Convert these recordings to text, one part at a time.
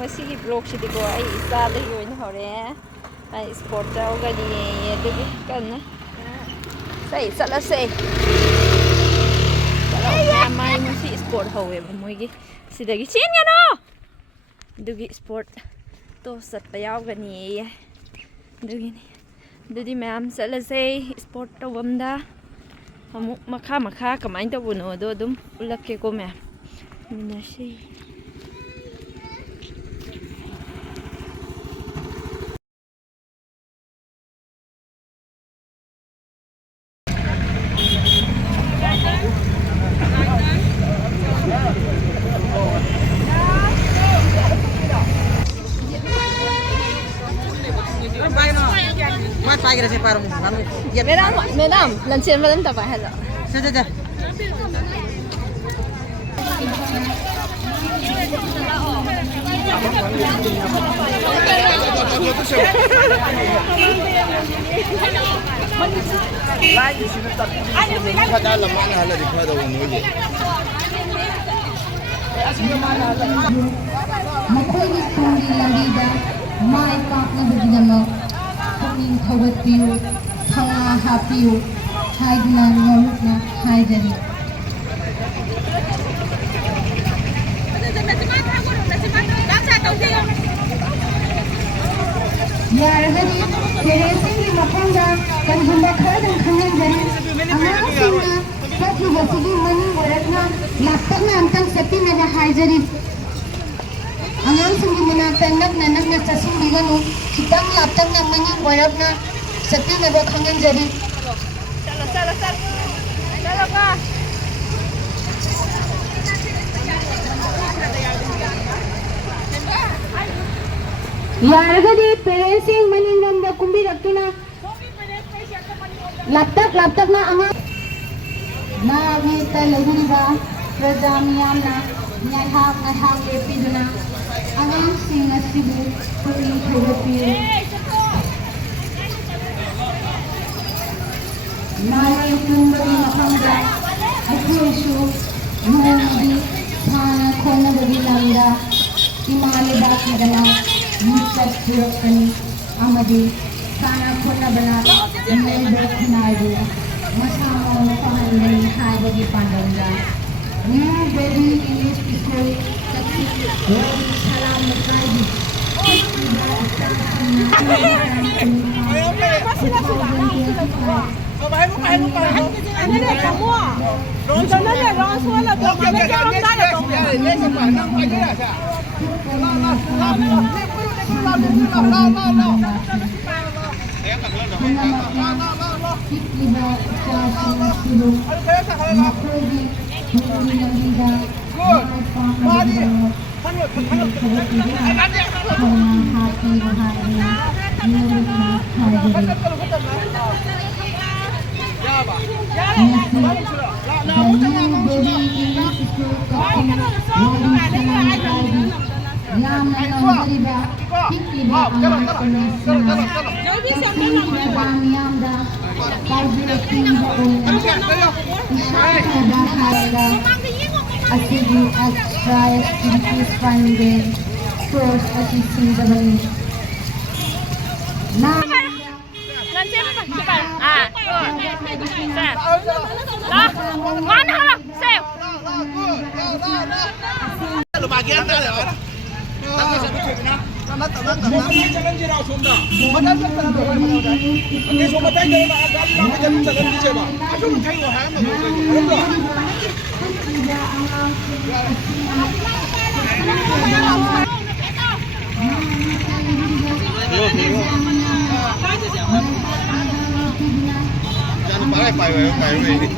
ꯉꯁꯤꯒꯤ ꯕ꯭ꯂꯣꯛꯁꯤꯗꯤꯀꯣ ꯑꯩ ꯏꯆꯥꯗꯒꯤ ꯑꯣꯏꯅ ꯍꯧꯔꯛꯑꯦ ꯑꯩ ꯏꯁꯄꯣꯔꯠ ꯇꯧꯒꯅꯤ ꯑꯗꯨꯒꯤ ꯀꯟꯅ ꯆꯠꯂꯁꯦ ꯃꯌꯥꯝ ꯃꯥꯏ ꯉꯁꯤ ꯏꯁꯄꯣꯔꯠ ꯍꯧꯋꯦꯕ ꯃꯣꯏꯒꯤ ꯁꯤꯗꯒꯤ ꯆꯦꯟꯒꯅꯣ ꯑꯗꯨꯒꯤ ꯏꯁꯄꯣꯔꯠ ꯇꯣꯁ ꯆꯠꯄ ꯌꯥꯎꯒꯅꯤꯌꯦ ꯑꯗꯨꯒꯤꯅꯤ ꯑꯗꯨꯗꯤ ꯃꯌꯥꯝ ꯆꯠꯂꯁꯦ ꯏꯁꯄꯣꯔꯠ ꯇꯧꯐꯝꯗ ꯑꯃꯨꯛ ꯃꯈꯥ ꯀꯃꯥꯏꯅ ꯇꯧꯕꯅꯣꯗꯣ ꯑꯗꯨꯝ ꯎꯠꯂꯛꯀꯦꯀꯣ ꯃꯌꯥꯝ ꯃꯤꯟꯅꯁꯤ Madam, lansian madam tak payah lah. Dah. Makoyni tunggi lambida mai paknabagidamag puming thawatpiyu thanga hapiyu haidna ngolukna haidani yaragani keresinggi mafamda kanhumba kharadang khanganjari angangsingna sathibasigi maning orakna laptakna amtang sepinaga haijari angangsinggi manakta nakna chasingdiganu khitang laptakna maning orakna sepinaga khanganjari Chalo ka yaragadi parentsing maningamda kumbirakuna laptak na angang nawi talaguriba praja miyamna ngayhak lepiduna angangsing asibu puming thawatpiyu Nari kumbari mafamda akhuysu nuhudi thana khonabagi lamda imalida kidana yusat thurakani amadi thana khonabana imalida khinaidu masamo pahanlai haibagi pandamda new Delhi English School taksi salam makaidi extra activities funding course assisting the lansian apa cepat mana save bagian dah ya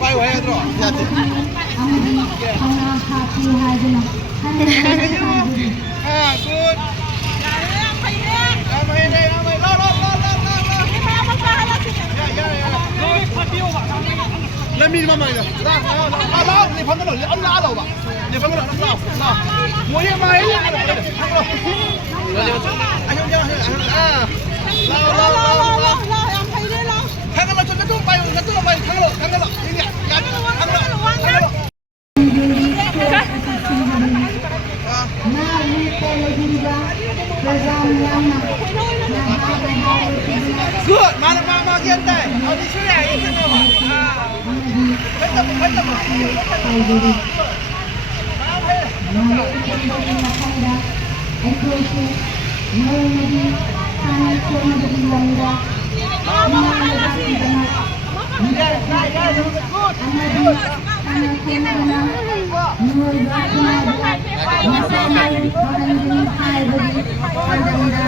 bay về rồi good lên min mà mày rồi đó đi phân cái đồ ấn lá đâu mà đi phân cái đồ nó nào mua cái máy anh không chơi em thấy đấy lo thằng cái nó bay thằng cái nó đi nhẹ thằng cái nó ꯂꯩꯕꯤꯔꯤꯕ ꯄ꯭ꯔꯖꯥ ꯃꯤꯌꯥꯝꯅ Good, mana gian tay. Ở đi xuống này, đi xuống nào. Hết tầm. ꯑꯩꯈꯣꯏꯁꯨ ꯅꯣꯡꯃꯗꯤ ꯁꯥꯟꯅ ꯈꯣꯠꯅꯕꯒꯤ ꯂꯝꯗ ꯑꯃꯗ ꯑꯃꯗꯤ ꯁꯥꯟꯅ ꯈꯣꯠꯅꯕꯅ ꯃꯤꯑꯣꯏꯕ ꯈꯨꯟꯅꯥꯏꯕꯨ ꯃꯁꯥ ꯃꯎ ꯐꯍꯟꯒꯅꯤ ꯍꯥꯏꯕꯒꯤ ꯄꯥꯟꯗꯝꯗ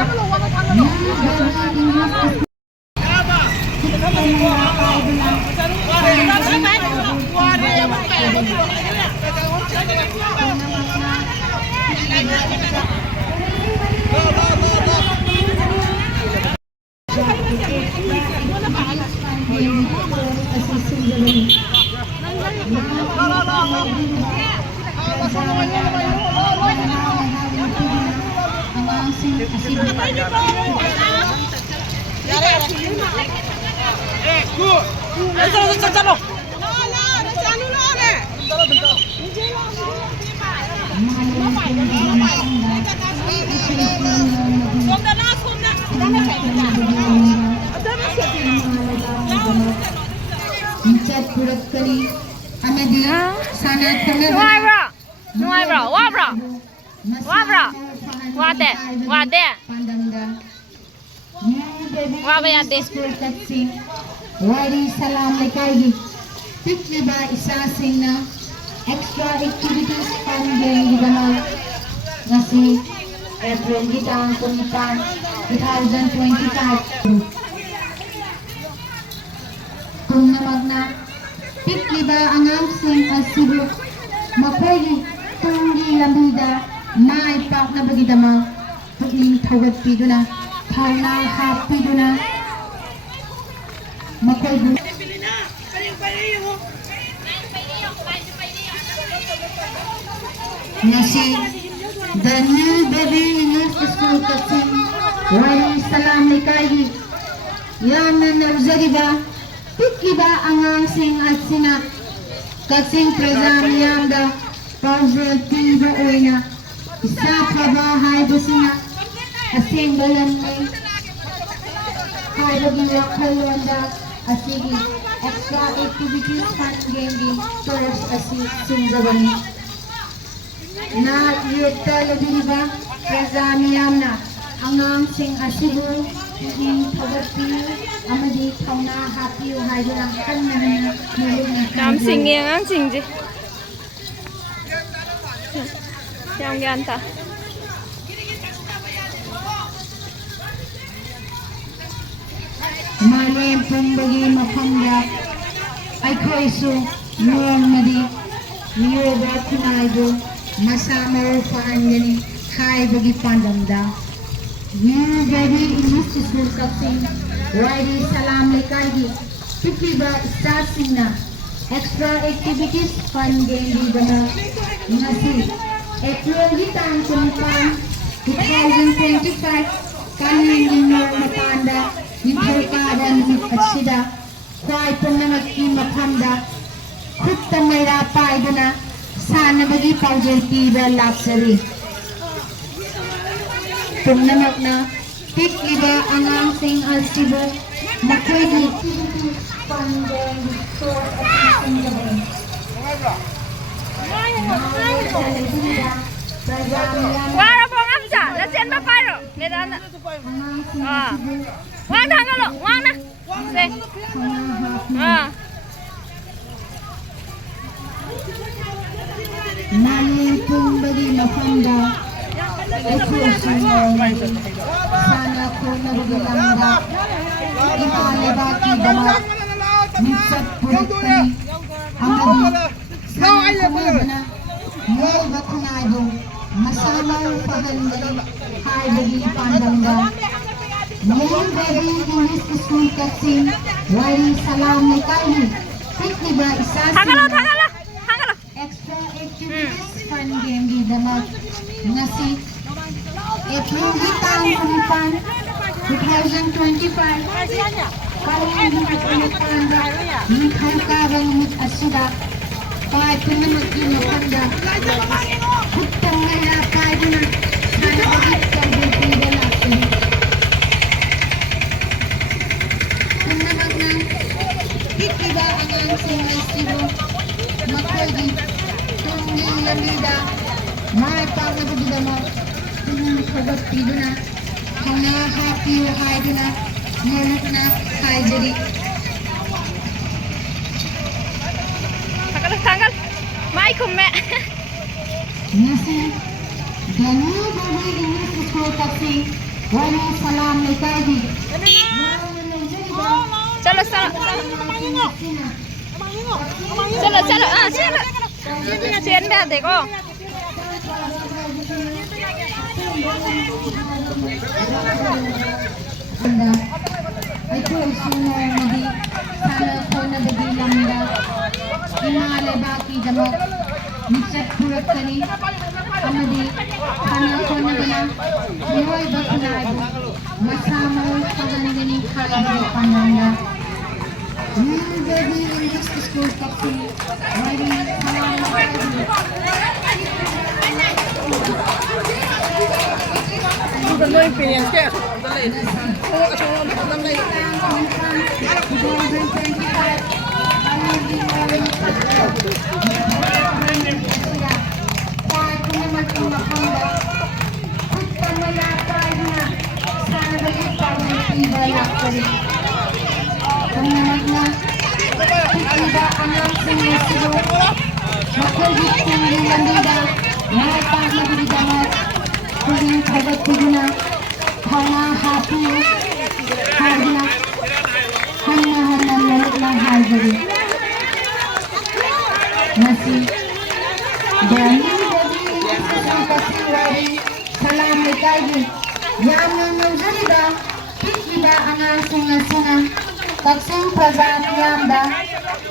Chat purakani amadi sana Nuai bro, wa bro. Wa de. Pandamda Wa ba ya de. Wari salam lekai pikliba isa singna extra activities fund di bana ngasi April gitang kumitan 2025 kung namagna pikliba angangsing asibu makoy tunggi lambida mai pak na bagidama pagning tawad piduna thawna hap piduna makoy bu nasi the new baby youth school Kasing wali salam lekai yamna nawzariba pikliba angangsing asina Kasing prezamiyamda Pauzul tiba oina isa pabahay busina asing balanay haibagi wakalwanda asigi extra activities fun gaming tours asig sinjabani na iyota labiriba prezamiyamna angang sing asibu in pagati amadi thawna hapiu haiduna kanna Nam sing ye ngang sing ji. Yang ganta. Malem pumbagi mafamda aikhoisu normadi miyoba kunaibu masamaw faangani haibagi pandamda new baby English school Kasing wadi salam lekai pikliba stasina extra activities fun game di bana ngasi April gitang kumitan 2025 kanin dinor matanda Nithokadan atsida kwai punamaki maphamda khutta maira paiduna sanabagi paujel piba lapsari punamakna pikliba angang sing alsibo makoy di pandeng for assisting Wa ra bong am sa, la chen ba pai ro. Me da na. Wang thang lo, wang na. Se. Malim pumbagi mafamda sana ko nabigilanda ikalabati damat mitsat purukani amadi sana ko nabana moy bakunado masamaw pahandali haibagi pandamda New baby English school Kasing wali salam lekai pikliba isa Thangalo. extra activities fun game di damat ngasi April gitang kumitan 2025 kalian kumitanda Nithokadan asida pai punamaki mapanda khutta maira paiduna sana ꯊꯥꯒꯠꯄꯤꯗꯨꯅ ꯊꯧꯅꯥ ꯍꯥꯞꯄꯤꯌꯨ ꯍꯥꯏꯗꯨꯅ ꯃꯔꯨꯞꯅ ꯍꯥꯏꯖꯔꯤ Tanggal. Mai kumme. Ngasi Dani Dewi English School Taksi Wali Salam Lekadi Chalo. Chalo. Ah, chalo. Chen ba dekho. Aikoi sunai madi sana kona bagi lamda Himale baki damak Nishat Purakani Amadi Sana kona gana Nihoi bakunaibu Masama Pagandini Kalabu Pandanda Jadi English School Taksi Wali Salam Bukan lo experience ke? Nasi dan salam lekadi yang menjadi kita anak sungai Taksing Praja Yamda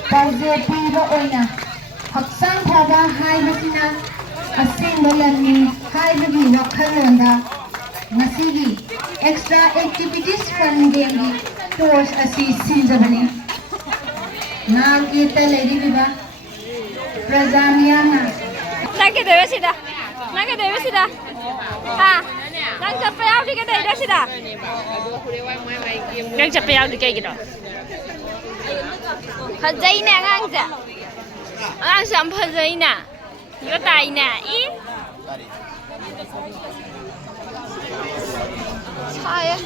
Parje Piro Oina Haksang Praja Hai Masina Asin Bolani Hai Bagi Wakalonda Nasigi Extra Activities Funding Tours Asi Sinjabani Nam Kita Lady Viva Praja Miyana Nake dewe sida. Ha. Nang chap pa yaw di ka dai sida. Nang chap pa yaw di kai gido. Phajai na ngang cha. Ang sam phajai na. Yo tai na. I. Chaya.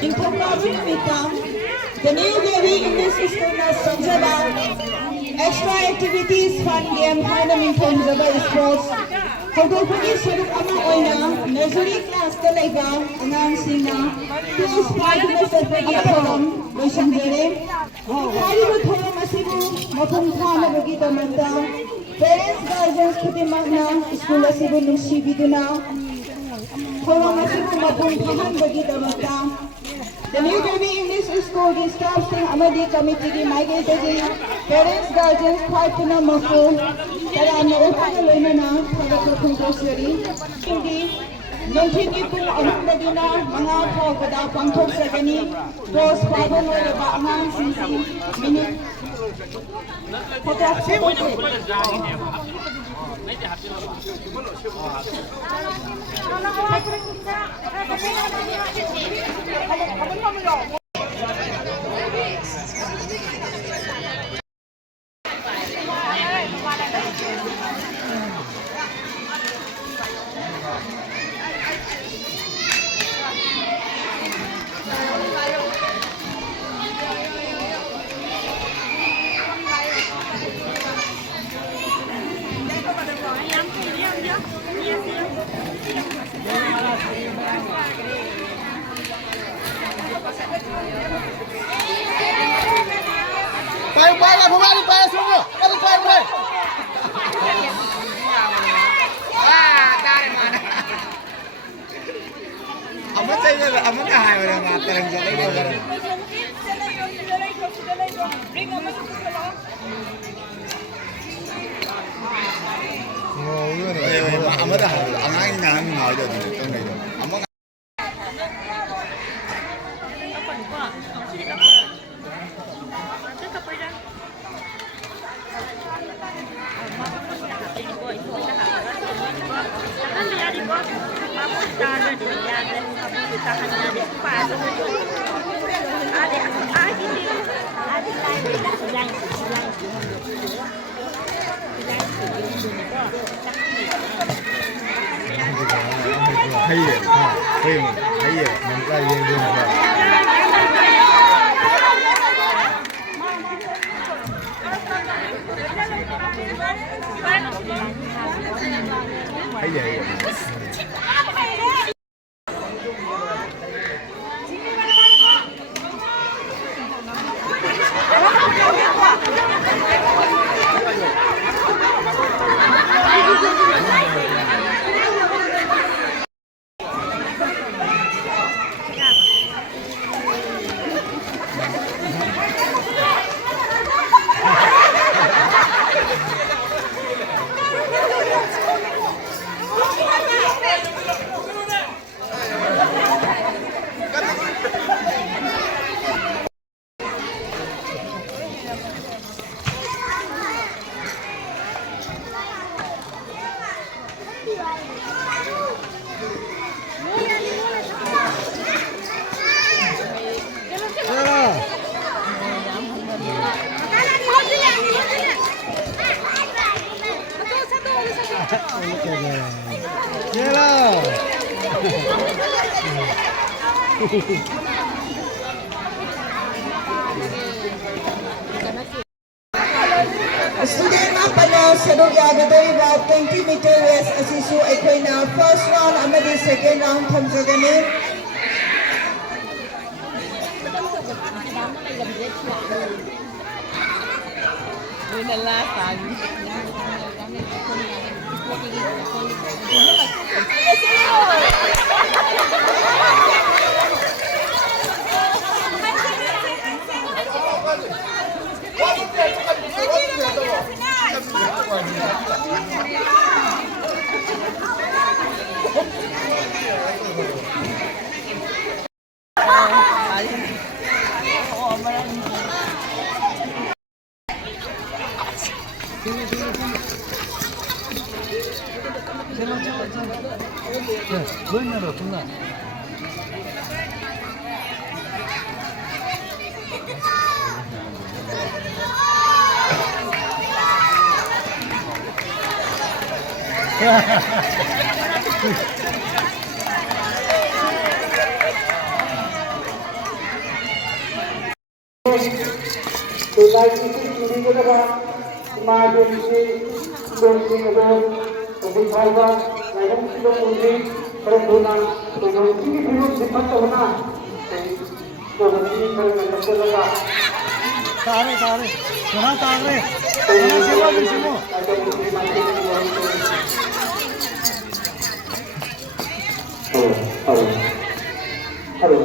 Information Vitam, the new Devi English School na Sanjaba, extra activities, fun game, Hanamintong Jaba Sports. Hagulpagi Suruk Ama Oina, nursery class talaga, angang sina, plus partner sa pag-iapam, Lusang Jere. Hari mo thola masibu, mapung thana bagi tamanda, parents, guardians, kutimag na, school asibu nung sibiduna, thola masibu, mapung thahan bagi tamanda, the new Devi English School is staffing Amadi Committee migrated parents, guardians, partner mafu, kaya naroon na na para sa compulsory. Hindi, nungkini po ang bagina mga kagada pangtok sa gani, dos pabon o labangan sisi, minit. Pagkat sa Bay là không ai đi bay xuống rồi, nó đi bay. Ông mới chơi là ông mới hài rồi mà tiền giờ đây rồi. Ngồi rồi. Ông mới hài, ông ấy nhà anh ngồi rồi thì trong này rồi. Ông mới 可以啊，可以，可以，能再验证一下。可以，可以。接了。Student mapano sadog yagadariba 20-meter race asisu aikoina first round amadi second round thamjagani. Bueno, tuna. Tare, tare. Kena tare. Kena semua di semua. Halo.